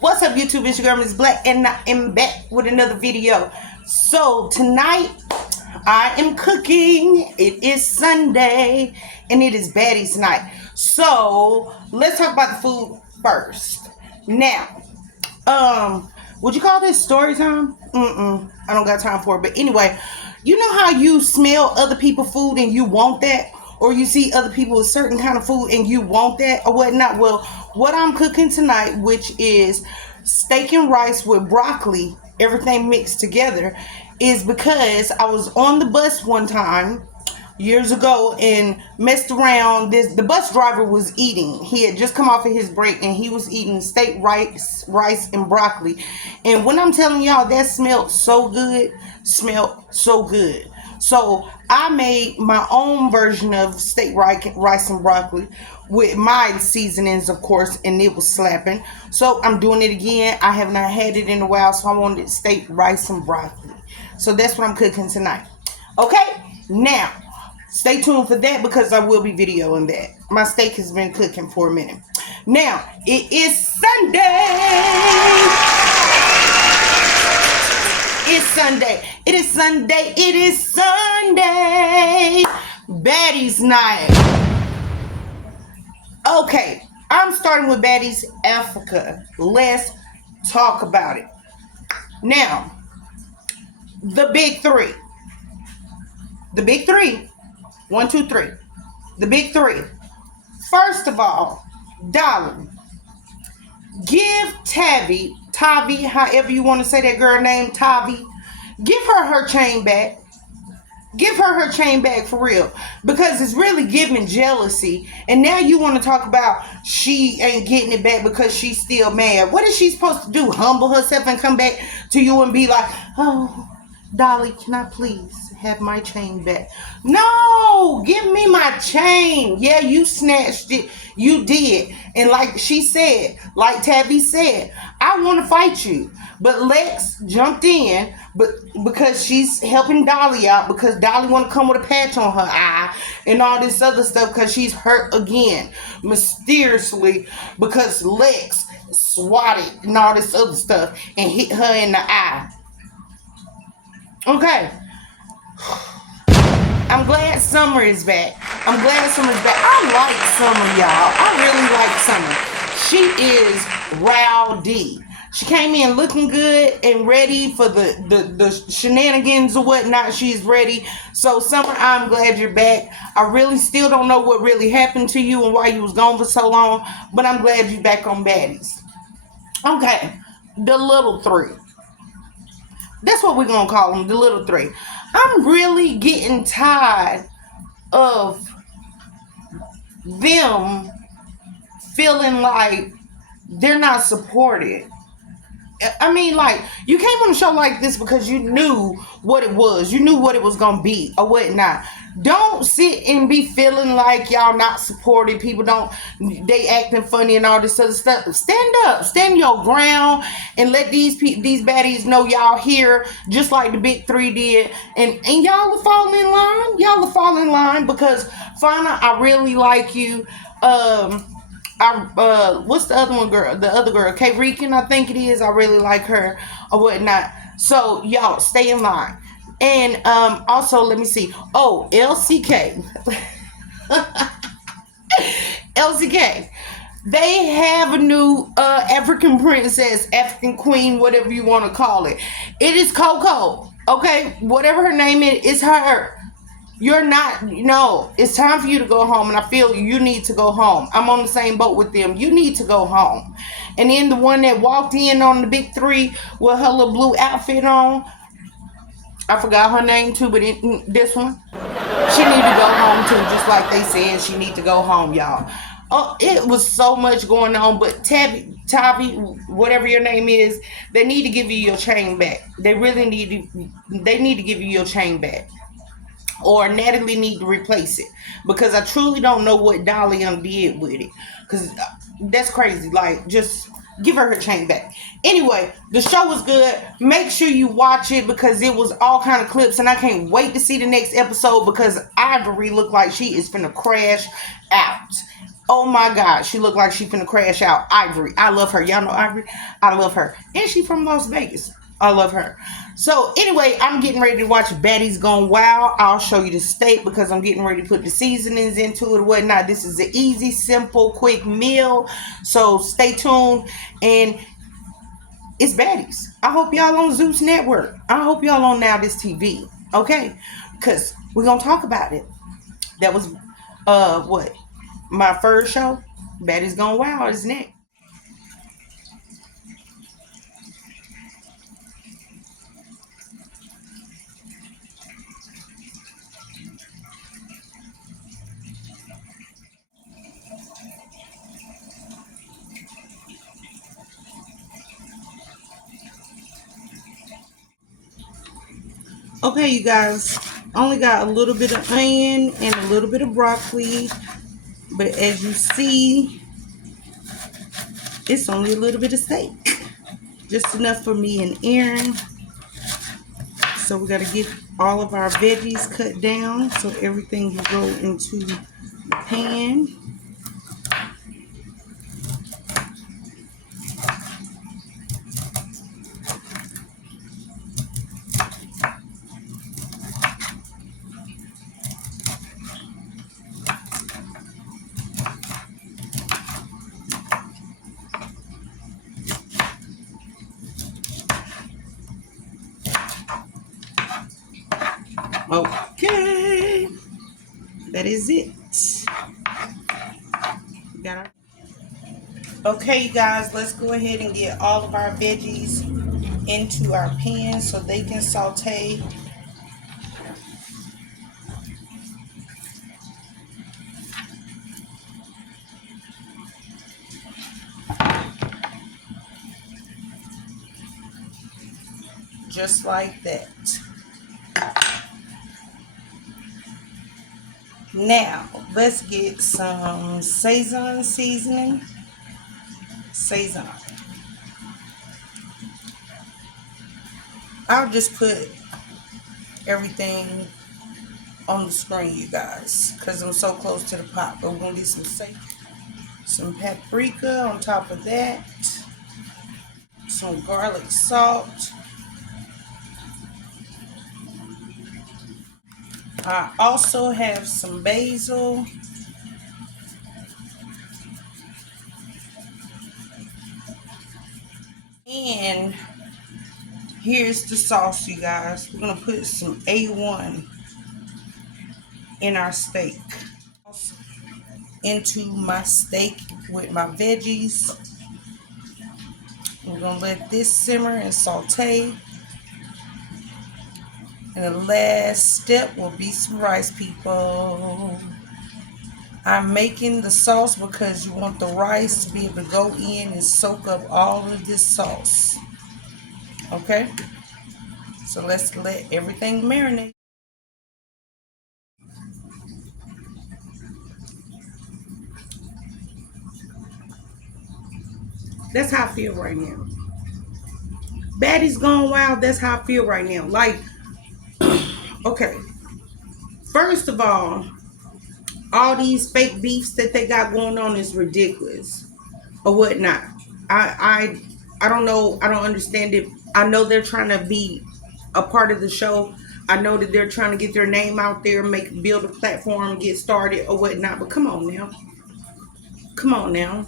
What's up, YouTube? It's your girl, Miss Black, and I am back with another video. So tonight I am cooking. It is Sunday and it is baddies night. So let's talk about the food first. Now, would you call this story time? I don't got time for it. But anyway, you know how you smell other people's food and you want that? Or you see other people with certain kind of food and you want that or whatnot? Well, what I'm cooking tonight, which is steak and rice with broccoli, everything mixed together, is because I was on the bus one time years ago and messed around. The bus driver was eating. He had just come off of his break and he was eating steak, rice and broccoli. And when I'm telling y'all, that smelled so good. So I made my own version of steak, rice and broccoli with my seasonings, of course, and it was slapping. So I'm doing it again. I have not had it in a while, so I wanted steak, rice, and broccoli. So that's what I'm cooking tonight. Okay, now stay tuned for that because I will be videoing that. My steak has been cooking for a minute. Now, it is Sunday. It's Sunday. It is Sunday. It is Sunday. Baddies night. Okay, I'm starting with Baddies Africa. Let's talk about it. Now, the big three. The big three. 1, 2, 3. The big three. First of all, Dolly. Give Tavi, however you want to say that girl name, Tavi, give her chain back. Give her chain back for real. Because it's really giving jealousy. And now you want to talk about she ain't getting it back because she's still mad. What is she supposed to do? Humble herself and come back to you and be like, oh, Dolly, can I please have my chain back? No, give me my chain. Yeah, you snatched it. You did. And like she said, like Tabby said, I want to fight you. But Lex jumped in because she's helping Dolly out because Dolly want to come with a patch on her eye and all this other stuff because she's hurt again. Mysteriously because Lex swatted and all this other stuff and hit her in the eye. Okay. I'm glad Summer is back. I like Summer, y'all. I really like Summer. She is rowdy. She came in looking good and ready for the shenanigans or whatnot. She's ready. So, Summer, I'm glad you're back. I really still don't know what really happened to you and why you was gone for so long, but I'm glad you're back on Baddies. Okay, the little three. That's what we're going to call them, the little three. I'm really getting tired of them feeling like they're not supported. I mean, like, you came on a show like this because you knew what it was. You knew what it was going to be or whatnot. Don't sit and be feeling like y'all not supported. People they acting funny and all this other stuff. Stand up. Stand your ground and let these baddies know y'all here just like the big three did. And y'all will fall in line. Y'all will fall in line because, Fauna, I really like you. What's the other one girl? The other girl, Kay Rican, I think it is. I really like her or whatnot. So y'all stay in line. And also let me see. Oh, LCK. LCK. They have a new African princess, African queen, whatever you want to call it. It is Coco. Okay? Whatever her name is, it's her. You're not, no, it's time for you to go home, and I feel you need to go home. I'm on the same boat with them. You need to go home. And then the one that walked in on the big three with her little blue outfit on, I forgot her name too, but this one, she need to go home too, just like they said she need to go home, y'all. Oh, it was so much going on, but Tavi, whatever your name is, they need to give you your chain back. They really need to give you your chain back. Or Natalie need to replace it because I truly don't know what Dolly did with it because that's crazy. Like, just Give her her chain back. Anyway, the show was good. Make sure you watch it because it was all kind of clips, and I can't wait to see the next episode because Ivory looked like she is finna crash out. Oh my God, she looked like she finna crash out. Ivory, I love her. Y'all know Ivory. I love her, and she from Las Vegas. I love her. So anyway, I'm getting ready to watch Baddies Gone Wild. I'll show you the steak because I'm getting ready to put the seasonings into it and whatnot. This is an easy, simple, quick meal. So stay tuned. And it's Baddies. I hope y'all on Zeus Network. I hope y'all on Now This TV. Okay? Because we're going to talk about it. That was, what? My first show. Baddies Gone Wild is next. Okay, you guys. Only got a little bit of onion and a little bit of broccoli. But as you see, it's only a little bit of steak. Just enough for me and Aaron. So we got to get all of our veggies cut down so everything will go into the pan. Okay, that is it. Got our... Okay, you guys, let's go ahead and get all of our veggies into our pan so they can saute. Just like that. Now, let's get some Szechuan seasoning. Szechuan. I'll just put everything on the screen, you guys, because I'm so close to the pot. But we're going to get some paprika on top of that. Some garlic salt. I also have some basil. And here's the sauce, you guys. We're going to put some A1 in our steak. Into my steak with my veggies. We're going to let this simmer and saute. And the last step will be some rice, people. I'm making the sauce because you want the rice to be able to go in and soak up all of this sauce. Okay? So let's let everything marinate. That's how I feel right now. Baddies Gone Wild, that's how I feel right now. Like, okay. First of all these fake beefs that they got going on is ridiculous or whatnot. I don't know. I don't understand it. I know they're trying to be a part of the show. I know that they're trying to get their name out there, build a platform, get started or whatnot. But come on now. Come on now.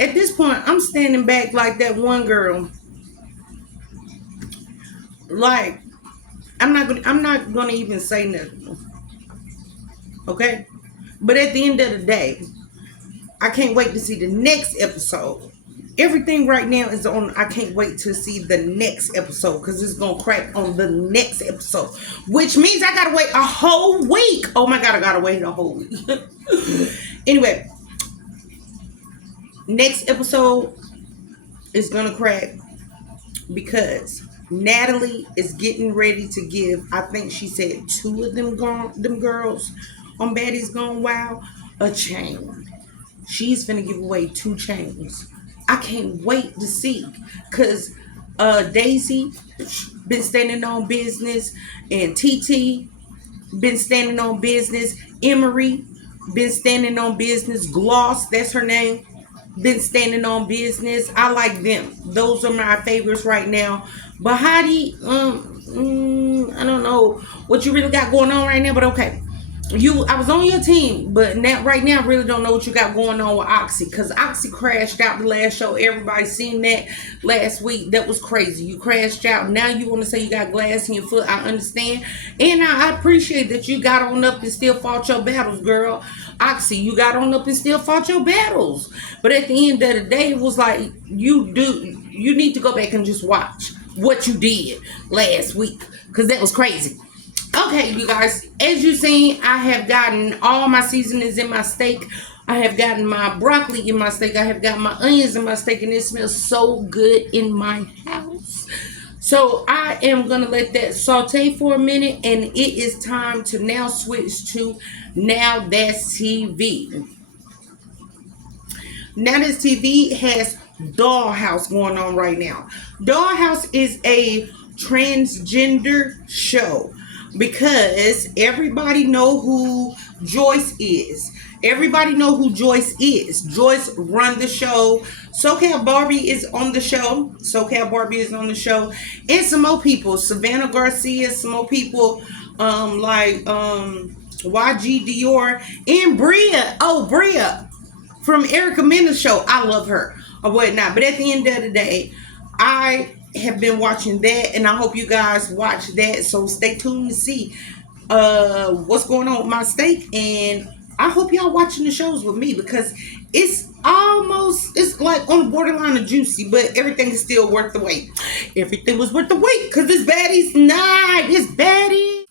At this point, I'm standing back like that one girl. Like, I'm not gonna even say nothing. Okay? But at the end of the day, I can't wait to see the next episode. Everything right now is on. I can't wait to see the next episode because it's gonna crack on the next episode, which means I gotta wait a whole week. Oh my God, I gotta wait a whole week. Anyway, next episode is gonna crack because Natalie is getting ready to give. I think she said two of them girls on Baddies Gone Wild a chain. She's gonna give away two chains I can't wait to see, because Daisy been standing on business, and TT been standing on business. Emery been standing on business. Gloss, that's her name, been standing on business. I like them. Those are my favorites right now. But Heidi, I don't know what you really got going on right now, but okay. I was on your team, but now right now I really don't know what you got going on with Oxy, because Oxy crashed out the last show. Everybody seen that last week. That was crazy. You crashed out. Now you want to say you got glass in your foot. I understand, and I appreciate that you got on up and still fought your battles, girl. Oxy, you got on up and still fought your battles. But at the end of the day, it was like you need to go back and just watch what you did last week, because that was crazy. Okay, you guys, as you seen, I have gotten all my seasonings in my steak. I have gotten my broccoli in my steak. I have got my onions in my steak, and it smells so good in my house. So I am going to let that saute for a minute, and it is time to now switch to Now That's TV. Now That's TV has Dollhouse going on right now. Dollhouse is a transgender show, because everybody know who Joyce is. Everybody know who Joyce is. Joyce run the show. SoCal Barbie is on the show. SoCal Barbie is on the show. And some more people. Savannah Garcia, some more people YG Dior, and Bria. Oh, Bria from Erica Mena's show. I love her or whatnot. But at the end of the day, I have been watching that, and I hope you guys watch that. So stay tuned to see what's going on with my steak, and I hope y'all watching the shows with me, because it's like on the borderline of juicy, but everything is still worth the wait. Everything was worth the wait, because it's baddies night. It's baddies.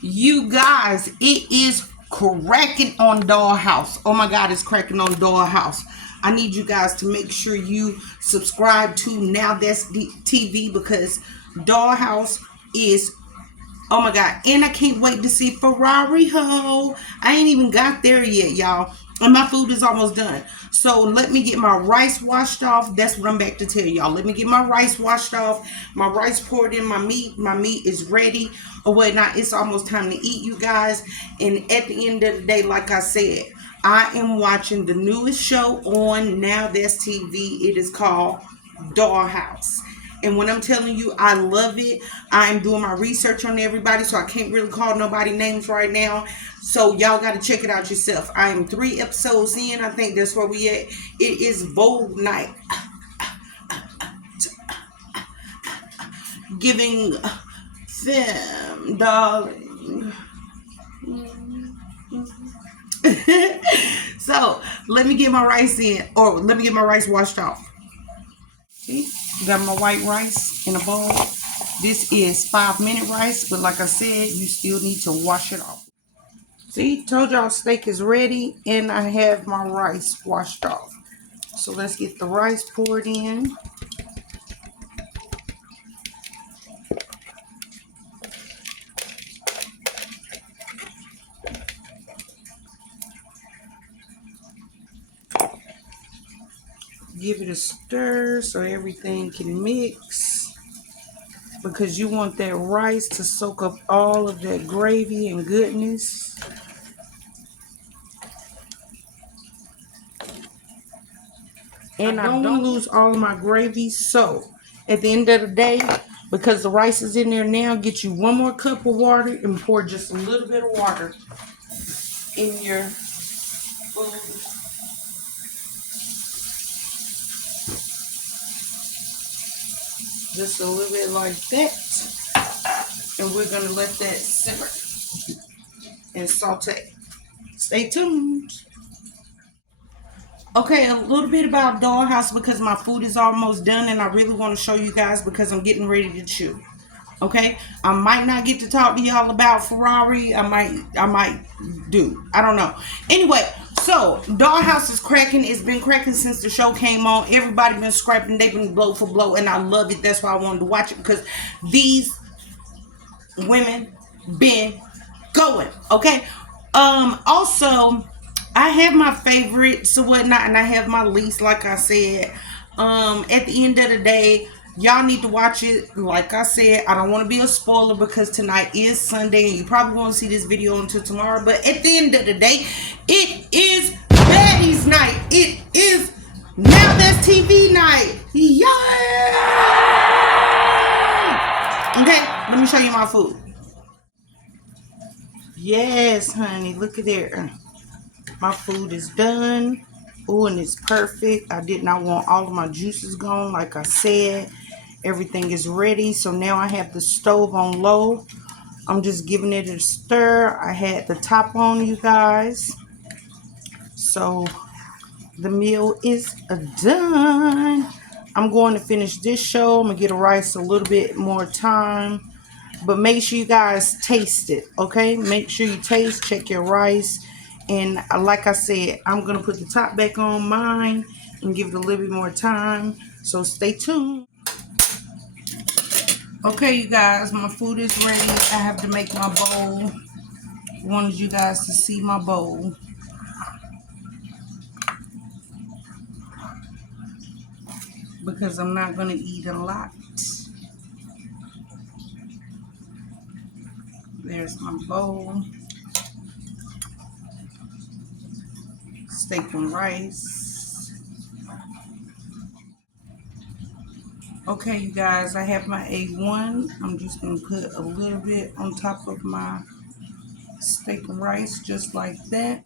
You guys, it is cracking on Dollhouse. Oh my God, it's cracking on Dollhouse. I need you guys to make sure you subscribe to Now That's TV, because Dollhouse is, oh my God. And I can't wait to see Ferrari Ho. I ain't even got there yet, y'all. And my food is almost done. So let me get my rice washed off. That's what I'm back to tell y'all. Let me get my rice washed off. My rice poured in my meat. My meat is ready. Oh, wait, now it's almost time to eat, you guys. And at the end of the day, like I said, I am watching the newest show on Now That's TV. It is called Dollhouse. And when I'm telling you, I love it. I'm doing my research on everybody, so I can't really call nobody names right now. So y'all got to check it out yourself. I am 3 episodes in. I think that's where we at. It is Vogue night. Giving them, darling. So let me get my rice in, or let me get my rice washed off. See, got my white rice in a bowl. This is 5-minute rice, but like I said, you still need to wash it off. See, told y'all steak is ready, and I have my rice washed off. So let's get the rice poured in. Give it a stir so everything can mix, because you want that rice to soak up all of that gravy and goodness. And I don't want to lose all of my gravy. So at the end of the day, because the rice is in there now, get you 1 more cup of water and pour just a little bit of water in your food. Just a little bit like that. And we're going to let that simmer and saute. Stay tuned. Okay, a little bit about Dollhouse, because my food is almost done and I really want to show you guys, because I'm getting ready to chew. Okay, I might not get to talk to y'all about Ferrari. I might do. I don't know. Anyway, so Dollhouse is cracking. It's been cracking since the show came on. Everybody been scrapping. They've been blow for blow, and I love it. That's why I wanted to watch it, because these women been going. Okay. Also, I have my favorites or whatnot, and I have my least. Like I said, At the end of the day, y'all need to watch it. Like I said, I don't want to be a spoiler because tonight is Sunday and you probably won't see this video until tomorrow. But at the end of the day, it is baddies night. It is Now That's TV night. Yay! Okay, let me show you my food. Yes, honey, look at there. My food is done. Oh, and it's perfect. I did not want all of my juices gone, like I said. Everything is ready. So now I have the stove on low. I'm just giving it a stir. I had the top on, you guys. So the meal is done. I'm going to finish this show. I'm going to get a rice a little bit more time. But make sure you guys taste it, okay? Make sure you taste, check your rice. And like I said, I'm going to put the top back on mine and give it a little bit more time. So stay tuned. Okay, you guys, my food is ready. I have to make my bowl. I wanted you guys to see my bowl. Because I'm not going to eat a lot. There's my bowl. Steak and rice. Okay, you guys, I have my A1. I'm just going to put a little bit on top of my steak and rice, just like that.